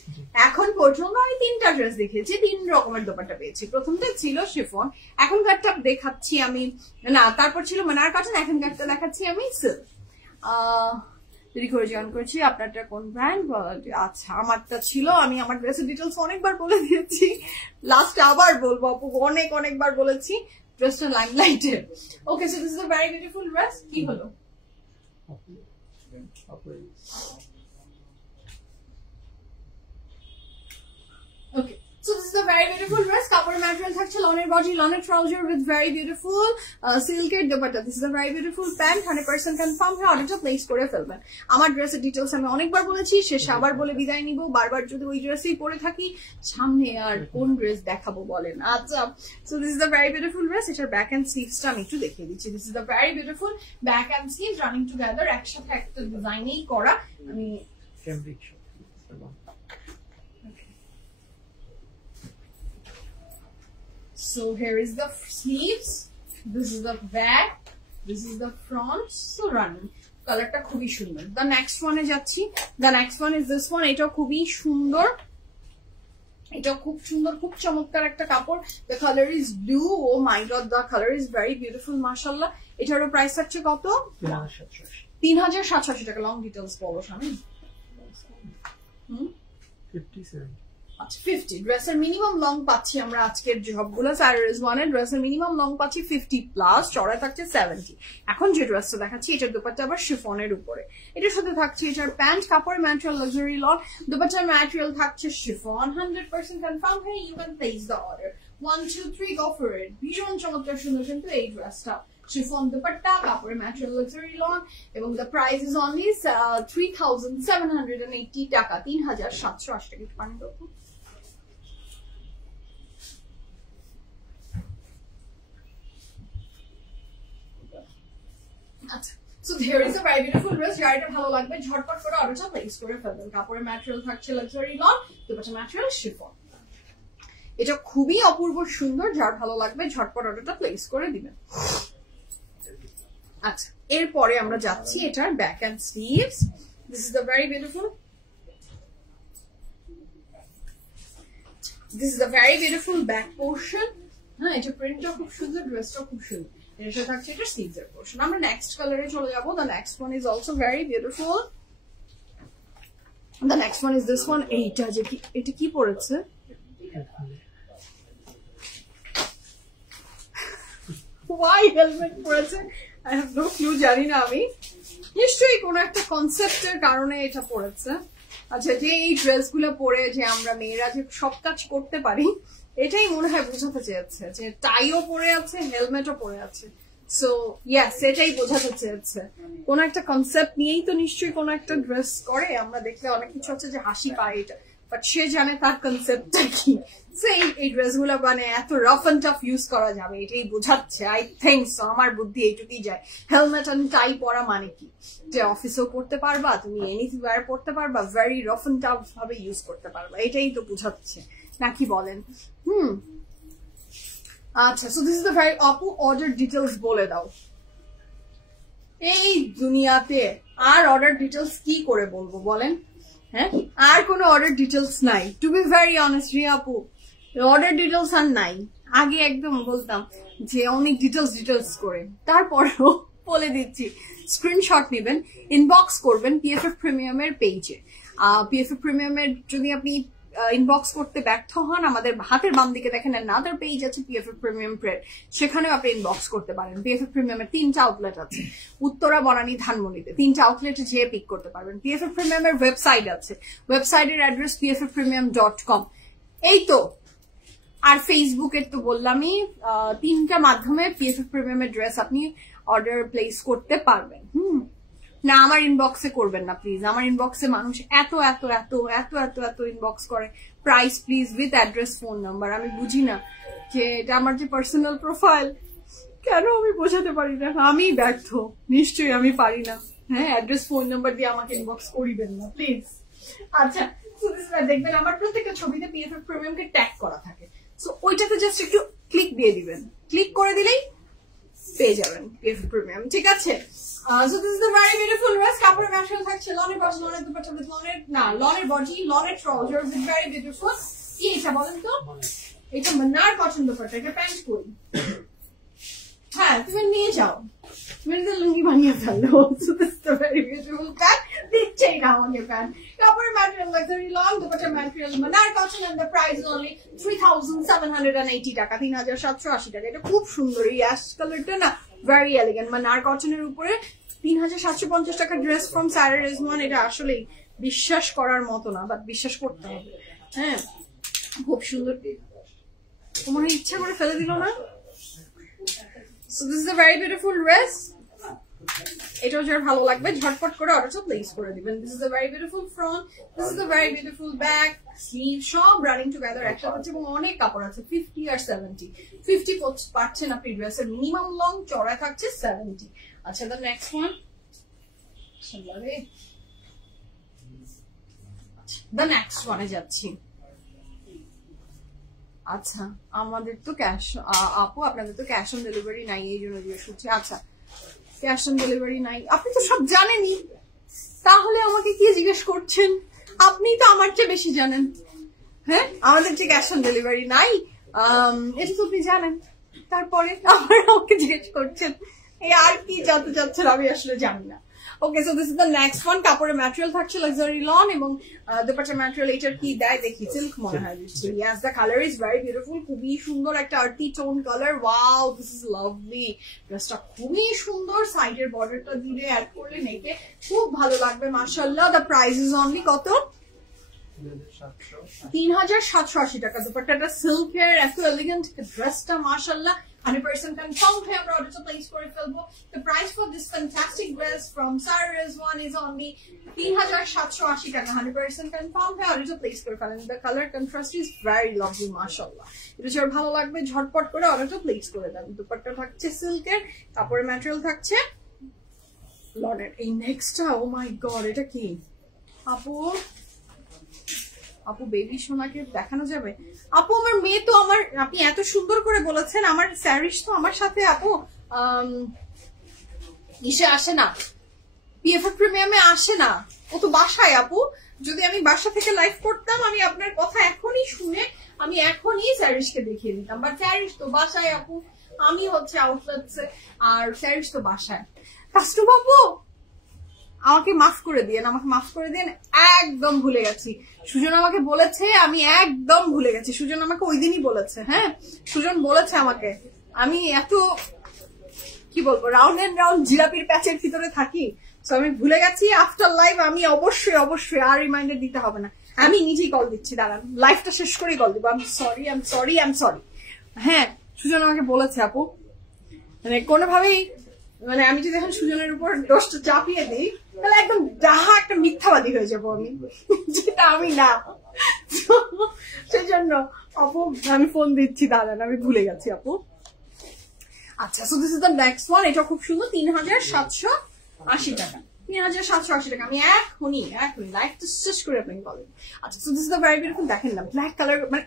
এখন পর্যন্ত আমি 3টা ড্রেস দেখেছি, 3 রকমের দোপাট্টা পেয়েছি। প্রথমটা ছিল শিফন, এখনকারটা দেখাচ্ছি আমি, না তারপর ছিল মানার কটন, এখনকারটা দেখাচ্ছি আমি সিল্ক। দেরি করে জয়েন করেছি। আপনারটা কোন ব্র্যান্ড? আচ্ছা, আমারটা ছিল, আমি আমার ড্রেসের ডিটেলস অনেকবার বলে দিয়েছি, লাস্ট আবার বলবো আপু, অনেকবার বলেছি। ড্রেসটা লাইমলাইটের। Okay, so this is a very beautiful dress. কি হলো? Okay, so this is a very beautiful dress. কাপড়ের ম্যাটেরিয়াল থাকছে লনের বডি, লনের ট্রাউজার with very beautiful সিল্কের dupatta. This is a very beautiful pant, 100% confirm হয়ে অর্ডারটা প্লেস করে ফেলবেন। আমার ড্রেসের ডিটেইলস আমি অনেকবার বলেছি, শেষে আবার বলে বিদায় নিব। বারবার যদি ওই ড্রেসই পরে থাকি, সামনে আর কোন ড্রেস দেখাবো বলেন। আচ্ছা, so this is a very beautiful dress. এটার ব্যাক এন্ড স্লিভসটা আমি একটু দেখিয়ে দিচ্ছি। This is a very beautiful back and sleeves running together, একসাথে একটা ডিজাইনেই করা। আমি So here is the sleeves, this is the back, this is the front, so running. কালারটা খুবই সুন্দর। The next one এ যাচ্ছি, the next one is this one, এটা খুবই সুন্দর, এটা খুব সুন্দর, খুব চমৎকার একটা কাপড়। The color is blue, oh my god, the color is very beautiful, মাশাআল্লাহ। এটারও প্রাইস থাকছে কত? 3780 টাকা। লং ডিটেইলস বলো স্বামী। 57 আচ্ছা 50 ড্রেসের মিনিমাম লং পাচ্ছি আমরা আজকের সবগুলো স্যারিজ ওয়ানের ড্রেসের মিনিমাম লং পাচ্ছি 50 প্লাস, চড়াই থাকছে 70। এখন যে ড্রেসটা দেখাচ্ছি এটার দোপাট্টা আবার শিফনের উপরে, এটার সাথে থাকছে এটার প্যান্ট, কাপড় ম্যাটেরিয়াল লাক্সারি লন, দোপাট্টার ম্যাটেরিয়াল থাকছে শিফন, 100% কনফার্ম হয়ে you can place the order. 1 2 3 go for it. ভীষণ চমৎকার সুন্দর কিন্তু এই ড্রেসটা, শিফন দোপাট্টা, কাপড় ম্যাটেরিয়াল লাক্সারি লন, এবং দ্য প্রাইস ইজ অনলি 3780 টাকা, 3780 টাকা। পানি দাও। So here is a very beautiful dress. যার এটা ভালো লাগবে ঝটপট করে অর্ডারটা প্লেস করে ফেলবেন। কাপড়ের ম্যাটেরিয়াল থাকছে luxury loan, dupatta material chiffon. এটা খুবই অপূর্ব সুন্দর, যার ভালো লাগবে ঝটপট অর্ডারটা প্লেস করে দিবেন। আচ্ছা, এরপরে আমরা যাচ্ছি এটার back and sleeves. This is the very beautiful, this is the very beautiful back portion. হ্যাঁ, এটা প্রিন্টটা খুব সুন্দর, ড্রেসটা খুব সুন্দর। এর সাথে থাকছে এটা স্লিভসের পোরশন। আমরা নেক্সট কালারে চলে যাব। The next one is also very beautiful. The next one is this one. এইটা যে কি, এটা কি পড়েছে? Why helmet পড়েছে? I have no clue, জানি না আমি। নিশ্চয়ই কোনো একটা কনসেপ্টের কারণে এটা পড়েছে। আচ্ছা, যে এই ড্রেসগুলো পরে যে আমরা মেয়েরা যে সব কাজ করতে পারি, এটাই মনে হয় বোঝাতে চেয়েছে, যে টাইও পরে আছে, হেলমেটও পরে আছে। সো ইয়েস, এটাই বোঝাতে চেয়েছে। কোন একটা কনসেপ্ট নিয়েই তো নিশ্চয়ই কোন একটা ড্রেস করে। আমরা দেখলে অনেক কিছু আছে যে হাসি পায় এটা, বাট সে জানে তার কনসেপ্টটা কি। এই ড্রেসগুলো মানে এত রাফ এন্ড টাফ ইউজ করা যাবে, এটাই বোঝাচ্ছে। আই থিঙ্ক সো, আমার বুদ্ধি এইটুকুই যায়। হেলমেট এন্ড টাই পরা মানে কি, যে অফিসেও পড়তে পারবা, তুমি এনিওয়্যার পড়তে পারবা, ভেরি রাফ এন্ড টাফ ভাবে ইউজ করতে পারবা, এটাই তো বোঝাচ্ছে নাকি বলেন? আচ্ছা, so this is the very আপু অর্ডার ডিটেলস বলে দাও। এই দুনিয়াতে আর অর্ডার ডিটেলস কি করে বলবো বলেন? হ্যাঁ, আর কোনো অর্ডার ডিটেলস নাই। To be very honest Riya আপু, অর্ডার ডিটেলস আর নাই। আগে একদম বলতাম যে অনেক ডিটেলস করে, তারপরেও বলে দিচ্ছি, স্ক্রিনশট নেবেন, ইনবক্স করবেন পিএফএফ প্রিমিয়ামের পেজে। পিএফএফ প্রিমিয়ামের যদি আপনি ইনবক্স করতে ব্যর্থ হন, আমাদের হাতের বাম দিকে দেখেন another পেজ আছে পিএফএফ প্রিমিয়াম প্রেড, সেখানেও আপনি ইনবক্স করতে পারেন। পিএফএফ প্রিমিয়ামের 3টা আউটলেট আছে, উত্তরা, বনানী, ধানমন্ডিতে। 3টা আউটলেটে যেয়ে পিক করতে পারবেন। পিএফএফ প্রিমিয়ামের ওয়েবসাইট আছে, ওয়েবসাইটের অ্যাড্রেস pffpremium.com। এই তো, আর ফেসবুকের তো বললামই, 3টা মাধ্যমে পিএফএফ প্রিমিয়ামের ড্রেস আপনি অর্ডার প্লেস করতে পারবেন। না, আমার ইনবক্সে করবেন না প্লিজ। আমার ইনবক্সে মানুষ এত এত এত এত এত এত ইনবক্স করে, price please with address, phone number. আমি বুঝি না যে এটা আমার যে পার্সোনাল প্রোফাইল, কেন আমি বোঝাতে পারি না। আমি ব্যর্থ, নিশ্চয়ই আমি পারি না। হ্যাঁ, অ্যাড্রেস, ফোন নাম্বার দিয়ে আমাকে ইনবক্স করিবেন না প্লিজ। আচ্ছা, দেখবেন আমার প্রত্যেকটা ছবিতে পিএফএফ প্রিমিয়ামকে ট্যাগ করা থাকে। সো ওইটাতে জাস্ট একটু ক্লিক দিয়ে দিবেন, ক্লিক করে দিলেই পেয়ে যাবেন পিএফএফ প্রিমিয়াম। ঠিক আছে? So this is the very beautiful dress. কাপড়ের ম্যাটেরিয়াল থাকছে লনের বডি, লনের দুপাট্টা উইথ লনের বডি, লনের ট্রাউজার উইথ ভেরি বিউটিফুল। কি এটা বলেন তো? এটা মান্নার কটন দুপাট্টা, এটা প্যান্ট কই? হ্যাঁ, তুমি নিয়ে যাও, তুমি তো লুঙ্গি বানিয়ে ফেলো। So this is the very beautiful pant. দিচ্ছেই না আমাকে প্যান্ট। কাপড়ের material luxury lawn, dupatta material Mannar cotton, and the price is only 3780 টাকা, 3780 টাকা। এটা খুব সুন্দর, এই অ্যাশ কালারটা না ভেরি এলিগেন্ট। মান্নার কটনের উপরে 3750 টাকা ড্রেস ফ্রম সারা রেজওয়ান। এটা আসলেই বিশ্বাস করার মতো না, বাট বিশ্বাস করতে হবে। হ্যাঁ, খুব সুন্দর তোমার ইচ্ছা করে ফেলে দিল না? So this is a very beautiful dress. এটাও যার ভালো লাগবে ঝটপট করে অর্ডারটা প্লেস করে দিবেন। This is a very beautiful front, this is a very beautiful back, sleeve সব রানিং টুগেদার একসাথে আছে এবং অনেক কাপড় আছে 50 আর 70। 50 পাচ্ছেন আপনি ড্রেসের মিনিমাম লং, চড়ায় থাকছে 70। আচ্ছা the next one, the next one এ যাচ্ছি। আচ্ছা আমাদের তো ক্যাশ, আপু আপনাদের তো ক্যাশ অন ডেলিভারি নাই, এই জন্য জিজ্ঞেস করছি। আচ্ছা ক্যাশ অন ডেলিভারি নাই, আপনি তো সব জানেনই, তাহলে আমাকে কি জিজ্ঞেস করছেন? আপনি তো আমার চেয়ে বেশি জানেন। হ্যাঁ আমাদের যে ক্যাশ অন ডেলিভারি নাই এটা তো আপনি জানেন, তারপরে আবার আমাকে জিজ্ঞেস করছেন, এই আর কি জানতে চাচ্ছেন আমি আসলে জানি না। ওকে so this is the next one. কাপড়ের ম্যাটেরিয়াল থাকছে লাক্সারি লন এবং দুপাট্টার ম্যাটেরিয়াল এটার কি দেয় দেখি, সিল্ক মনে হয়। Yes the colour is very beautiful, খুবই সুন্দর একটা RT tone colour. Wow this is lovely, ড্রেসটা খুবই সুন্দর। সাইডের বর্ডারটা দিলে অ্যাড করলে নেকে খুব ভালো লাগবে মাশাআল্লাহ। দ্য প্রাইস ইজ অনলি কত? 3780 টাকা। দুপাট্টাটা সিল্কের, এত এলিগেন্ট ড্রেসটা মাশাআল্লাহ 100% confirm হয়ে আমরা অর্ডারটা প্লেস করে ফেলবো। The price for this fantastic dress from Sarah Rizwan is only 3780 টাকা। 100% confirm হয়ে অর্ডারটা প্লেস করে ফেলেন। The color contrast is very lovely মাশাআল্লাহ। এটা যার ভালো লাগবে ঝটপট করে অর্ডারটা প্লেস করে দেন। দুপাট্টা থাকছে সিল্কের, কাপড়ের ম্যাটেরিয়াল থাকছে লনের। এই নেক্সটটা ও মাই গড, এটা কি আপু? আপু বেবি সোনাকে দেখানো যাবে? আপু আমার মেয়ে তো আমার, আপনি এত সুন্দর করে বলেছেন, আমার স্যারিস তো আমার সাথে আপু ইসে আসে না, পিএফএফ প্রিমিয়ামে আসে না, ও তো বাসায়। আপু যদি আমি বাসা থেকে লাইভ করতাম, আমি আপনার কথা এখনই শুনে আমি এখনই স্যারিসকে দেখিয়ে দিতাম, বাট স্যারিস তো বাসায় আপু, আমি হচ্ছে আউটলেটসে আর স্যারিস তো বাসায়। কাস্টম আপু আমাকে মাফ করে দিয়েন, আমাকে মাফ করে দিয়েন, একদম ভুলে গেছি। সুজন আমাকে বলেছে, আমি একদম ভুলে গেছি। সুজন আমাকে ওই দিনই বলেছে। হ্যাঁ সুজন বলেছে আমাকে, আমি এত কি বলবো রাউন্ড এন্ড রাউন্ড জিলাপির প্যাচের ভিতরে থাকি, তো আমি ভুলে গেছি। আফটার লাইভ আমি অবশ্যই অবশ্যই আর রিমাইন্ডার দিতে হবে না, আমি নিজেই কল দিচ্ছি, দাঁড়ান লাইভটা শেষ করেই কল দিব। আমি sorry, I am sorry, I am sorry. হ্যাঁ সুজন আমাকে বলেছে আপু, মানে কোনোভাবেই মানে আমি যদি এখন সুজনের উপর দোষটা চাপিয়ে দিই তাহলে একদম ডাহা একটা মিথ্যাবাদী হয়ে যাবো আমি, যেটা আমি না। সেজন্য আপু আমি ফোন দিচ্ছি, দাঁড়ান আমি ভুলে গেছি আপু। আচ্ছা so this is the next one. এটা খুব সুন্দর, 3780 টাকা। 3780 টাকা। আমি এখনই লাইফটা শেষ করে আপনাকে বলেন। আচ্ছা so this is the very beautiful. দেখেন না ব্ল্যাক কালার, মানে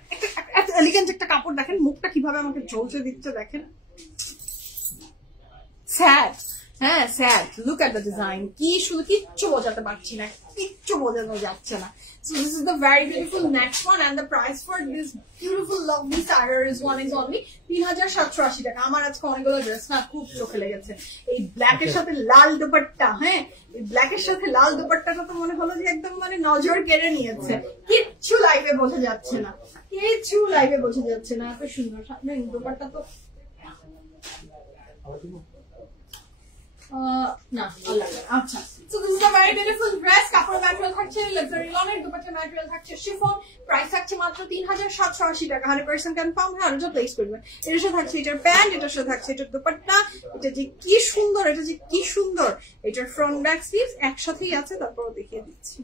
একটা এলিগেন্ট একটা কাপড়, দেখেন মুখটা কিভাবে আমাকে ঝলসে দিচ্ছে, দেখেন স্যাড। হ্যাঁ sad, look at the design, কি শুধু কিচ্ছু বোঝাতে পারছি না, কিচ্ছু বোঝানো যাচ্ছে না। So this is the very beautiful next one and the price for this beautiful lovely Sarah Rizwan is only 3780 টাকা। আমার আজকে অনেকগুলো ড্রেস না খুব চোখে লেগেছে। এই ব্ল্যাক এর সাথে লাল দুপাট্টা, হ্যাঁ এই ব্ল্যাক এর সাথে লাল দুপাট্টাটা তো মনে হলো যে একদম মানে নজর কেড়ে নিয়েছে। কিচ্ছু লাইভে বোঝা যাচ্ছে না, কিচ্ছু লাইভে বোঝা যাচ্ছে না, এত সুন্দর দুপাট্টা তো না আচ্ছা। So this is a very beautiful dress. কাপড় ম্যাটেরিয়াল থাকছে লাক্সারি লনের, দুপাট্টা ম্যাটেরিয়াল থাকছে শিফন, প্রাইস থাকছে মাত্র 3780 টাকা। 100% কনফার্ম হয়ে অর্ডার প্লেস করবেন। এর সাথে থাকছে এটার প্যান্ট, এটার সাথে থাকছে এটার দুপাট্টা। এটা যে কি সুন্দর, এটা যে কি সুন্দর। এটার ফ্রন্ট ব্যাক স্লিভস একসাথেই আছে, তারপর দেখিয়ে দিচ্ছি।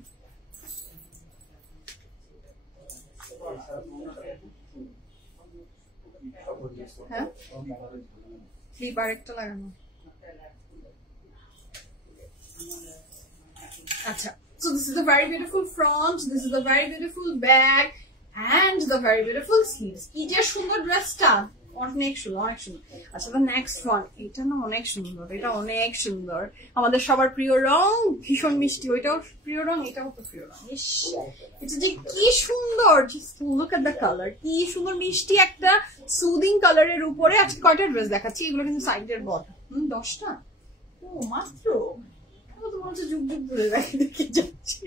হ্যাঁ ক্লিপ আরেকটা লাগানো। আচ্ছা so this is the very beautiful front, this is the very beautiful back and the very beautiful sleeves. কি যে সুন্দর ড্রেসটা, অনেক সুন্দর অনেক সুন্দর। আচ্ছা the next one, এটা না অনেক সুন্দর, এটা অনেক সুন্দর, আমাদের সবার প্রিয় রং, ভীষণ মিষ্টি, ওইটাও প্রিয় রং, এটাও তো প্রিয় রং। ইস এটা যে কি সুন্দর, just look at the color, কি সুন্দর মিষ্টি একটা সুদিং কালারের উপরে। আজকে কয়টা ড্রেস দেখাচ্ছি, এগুলো কিন্তু সাইডের বর্ডার। 10টা ও মাত্র, তোমার যুগ যুগ ধরে দেখে যাচ্ছি।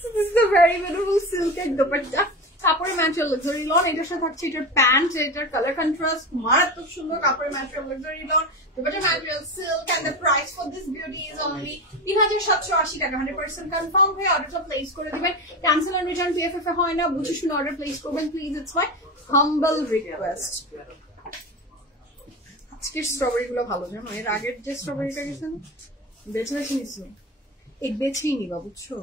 So this is a very beautiful silk and dupatta কাপড়ের ম্যাটেরিয়াল লাক্সারি লন, এটার সাথে থাকছে এটার প্যান্ট, এটার কালার কন্ট্রাস্ট মারাত্মক সুন্দর। কাপড়ের material luxury lawn, dupatta material silk, and the price for this beauty is only 3780 টাকা। 100% কনফার্ম হয়ে অর্ডারটা প্লেস করে দিবেন। ক্যান্সেল এন্ড রিটার্ন পিএফএফ এ হয় না, বুঝে শুনে অর্ডার প্লেস করবেন please, it's my humble request. আজকের স্ট্রবেরি গুলো ভালো জানো, এর আগের যে স্ট্রবেরিটা গেছে না বেছে বেছে নিচ্ছি, এই বেছেই নিবা বুঝছো।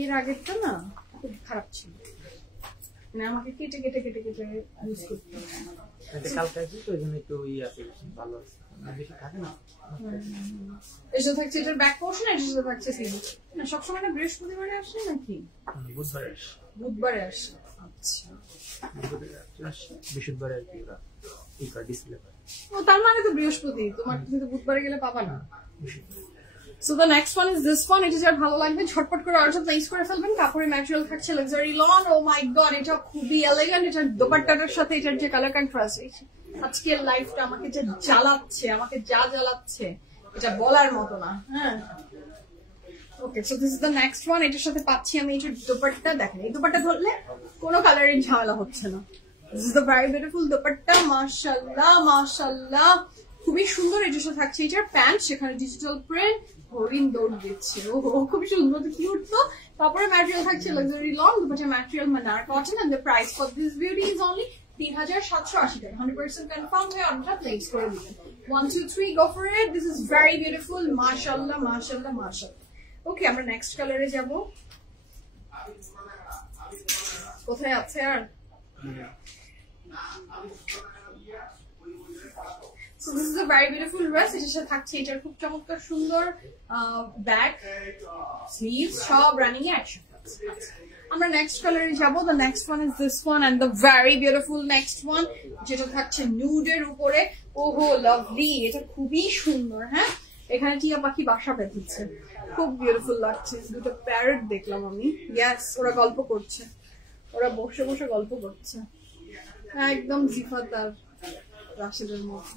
এর আগেরটা না খুব খারাপ ছিল, মানে আমাকে কেটে কেটে কেটে কেটে ইউজ করতে এসে থাকছে এটার ব্যাক পোর্শন, এসে থাকছে সিলি। না সবসময় না বৃহস্পতিবারে আসে নাকি বুধবারে আসে? আচ্ছা বৃহস্পতিবারে আর কি ওরা ডিসপ্লে করে। ও তার মানে তো বৃহস্পতি, তোমার কিন্তু বুধবারে গেলে পাবা না। So the next one is this one. এটা যার ভালো লাগবে ঝটপট করে অর্ডার প্লেস করে ফেলবেন। কাপড়ের ম্যাটেরিয়াল থাকছে লাক্সারি লন। ও মাই গড, এটা খুবই এলিগেন্ট। এটার দোপাট্টাটার সাথে এটার যে কালার কন্ট্রাস্ট, আজকের লাইফটা আমাকে যে জ্বালাচ্ছে, আমাকে যা জ্বালাচ্ছে এটা বলার মতো না। হ্যাঁ okay, so this is the next one. এটার সাথে পাচ্ছি আমি এটার দোপাট্টা। দেখেন এই দোপাট্টা ধরলে কোনো কালারের ঝামেলা হচ্ছে না। This is the very beautiful dupatta. মাশাআল্লাহ মাশাআল্লাহ, খুবই সুন্দর। এটার সাথে থাকছে এটার প্যান্ট, সেখানে ডিজিটাল প্রিন্ট, হরিণ দৌড় দিচ্ছে। ও খুবই সুন্দর, কিউট তো। তারপরে ম্যাটেরিয়াল থাকছে লাক্সারি লং, দুপাট্টা ম্যাটেরিয়াল মানার cotton, and the price for this beauty is only 3780 টাকা। 100% কনফার্ম হয়ে অর্ডারটা প্লেস করে দিবেন। 1 2 3 go for it. This is very beautiful. মাশাআল্লাহ মাশাআল্লাহ মাশাআল্লাহ। ওকে, আমরা নেক্সট কালারে যাব। কোথায় আছে আর? So this is a very beautiful dress. এটার সাথে থাকছে এটার খুব চমৎকার সুন্দর ব্যাক, স্লিভস সব রানিং এ একসাথে। আমরা নেক্সট কালারে যাব। The next one is this one and the very beautiful next one, যেটা থাকছে নুডের উপরে। ওহো লাভলি, এটা খুবই সুন্দর। হ্যাঁ, এখানে টিয়া পাখি বাসা বেঁধেছে, খুব বিউটিফুল লাগছে। দুটো প্যারট দেখলাম আমি। ইয়েস, ওরা গল্প করছে, ওরা বসে বসে গল্প করছে, একদম জিফাত আর রাশেদের মতো।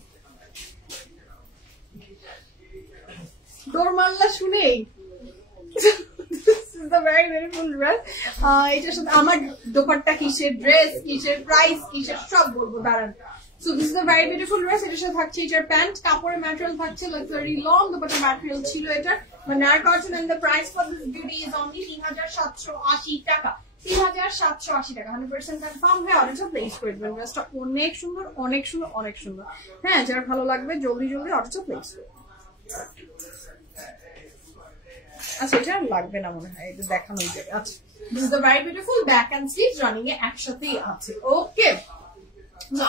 ডোর মাল্লা শুনেই এটার সাথে আমার দোপাট্টা কিসের, ড্রেস কিসের, প্রাইস কিসের, সব বলবো দাঁড়ান। So this is a very beautiful dress. এটার সাথে থাকছে এটার প্যান্ট, কাপড়ের ম্যাটেরিয়াল থাকছে লাক্সারি লং, দোপাট্টা ম্যাটেরিয়াল ছিল এটার মানার cotton, and the price for this beauty is only 3780 টাকা। 3780 টাকা। 100% কনফার্ম হয়ে অর্ডারটা প্লেস করে দেবেন। ড্রেসটা অনেক সুন্দর অনেক সুন্দর অনেক সুন্দর। হ্যাঁ, যার ভালো লাগবে জলদি জলদি অর্ডারটা প্লেস করুন। আচ্ছা, এটা লাগবে না মনে হয়, এটা দেখানোই যাবে। আচ্ছা, this is the very beautiful back and sleeves running এ একসাথেই আছে। ওকে,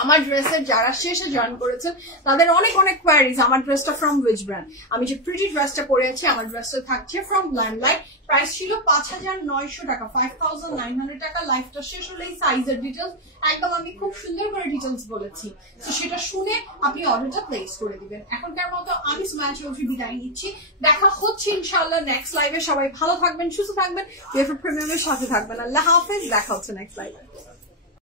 আমার ড্রেসের যারা শেষে জয়েন করেছেন তাদের অনেক অনেক কোয়ারিজ, আমার ড্রেসটা ফ্রম হুইচ ব্র্যান্ড। আমি যে প্রিটি ড্রেসটা পরে আছি, আমার ড্রেসটা থাকছে ফ্রম গ্ল্যামলাইট। প্রাইস ছিল 5900 টাকা, 5900 টাকা। লাইফটা শেষ হলেই সাইজের ডিটেলস একদম আমি খুব সুন্দর করে ডিটেলস বলেছি, তো সেটা শুনে আপনি অর্ডারটা প্লেস করে দিবেন। এখনকার মতো আমি স্মাইল চৌধুরী বিদায় নিচ্ছি। দেখা হচ্ছে ইনশাআল্লাহ নেক্সট লাইভে। সবাই ভালো থাকবেন, সুস্থ থাকবেন, প্রিমিয়ামের সাথে থাকবেন। আল্লাহ হাফেজ, দেখা হচ্ছে নেক্সট লাইভে।